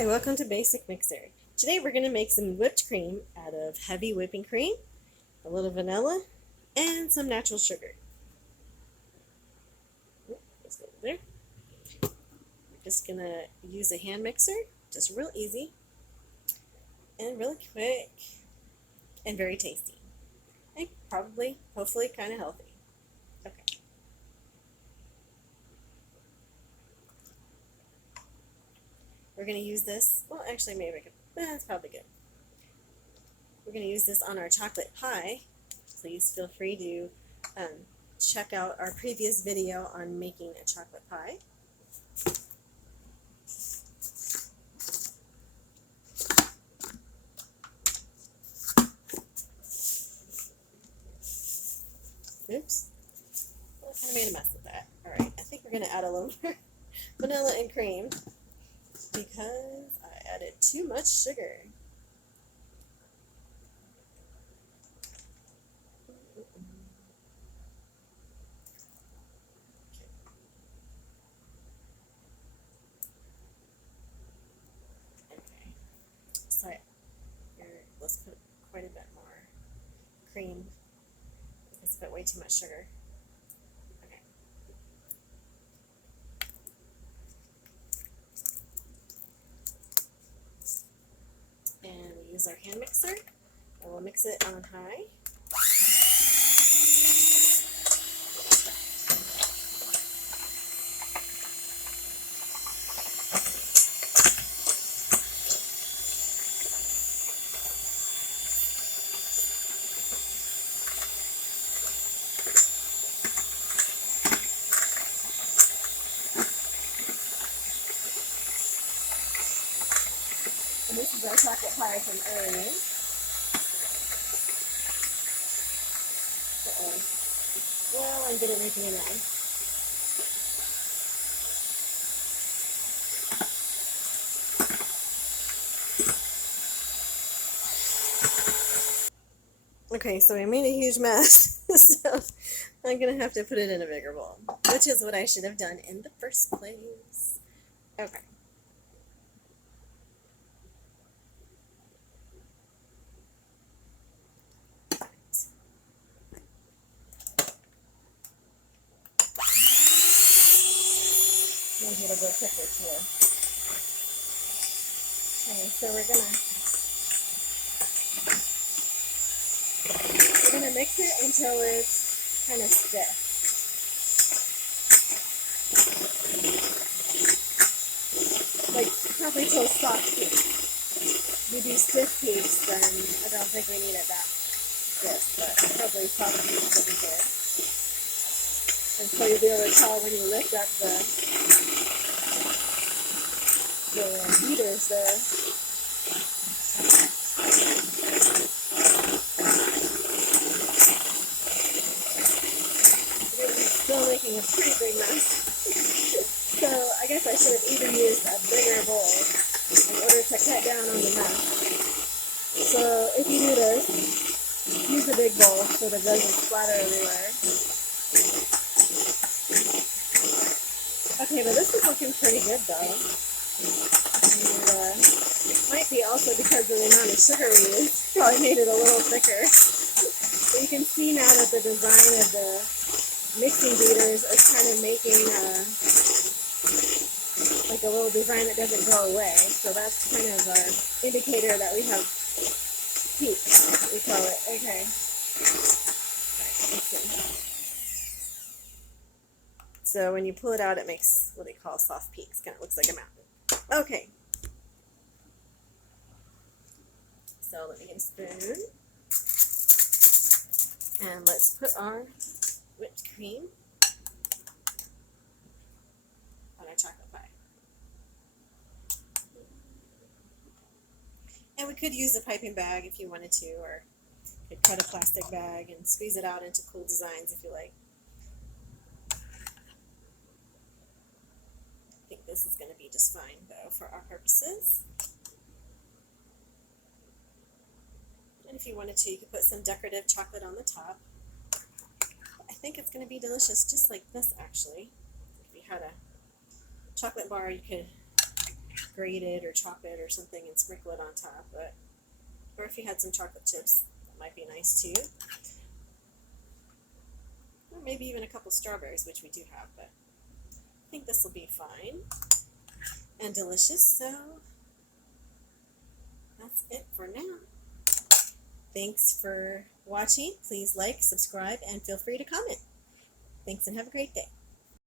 Hi, welcome to Basic Mixer. Today we're going to make some whipped cream out of heavy whipping cream, a little vanilla, and some natural sugar. Just over there. We're just going to use a hand mixer, just real easy, and really quick, and very tasty. And probably, hopefully, kind of healthy. Okay. We're going to use this, well actually maybe I could, that's probably good. We're going to use this on our chocolate pie. Please feel free to check out our previous video on making a chocolate pie. Oops. Well, I kind of made a mess of that. Alright, I think we're going to add a little more vanilla and cream because I added too much sugar. Okay, so let's put quite a bit more cream. Let's put way too much sugar. Okay. And we use our hand mixer, and we'll mix it on high. And this is our chocolate pie from earlier. Well, I'm good at making a mess. Okay, so I made a huge mess, so I'm going to have to put it in a bigger bowl, which is what I should have done in the first place. Okay. Maybe it'll go quicker too. Okay, so we're gonna mix it until it's kind of stiff. Like probably till soft peaks. If we do stiff peaks, then I don't think we need it that stiff, but probably soft peaks will be good. And so you'll be able to tell when you lift up the beaters there. Still making a pretty big mess. So I guess I should have even used a bigger bowl in order to cut down on the mess. So if you do this, use a big bowl so that it doesn't splatter everywhere. Okay, but this is looking pretty good though. And it might be also because of the amount of sugar we used. Probably made it a little thicker. But you can see now that the design of the mixing beaters is kind of making like a little design that doesn't go away. So that's kind of our indicator that we have peaks, we call it. Okay. Let's see. So when you pull it out, it makes what they call soft peaks. Kind of looks like a mountain. Okay. So let me get a spoon. And let's put our whipped cream on our chocolate pie. And we could use a piping bag if you wanted to, or you could cut a plastic bag and squeeze it out into cool designs if you like. I think this is going to be just fine, though, for our purposes. And if you wanted to, you could put some decorative chocolate on the top. I think it's going to be delicious just like this, actually. If you had a chocolate bar, you could grate it or chop it or something and sprinkle it on top. But or if you had some chocolate chips, that might be nice too. Or maybe even a couple strawberries, which we do have, but I think this will be fine and delicious. So that's it for now. Thanks for watching. Please like, subscribe, and feel free to comment. Thanks and have a great day.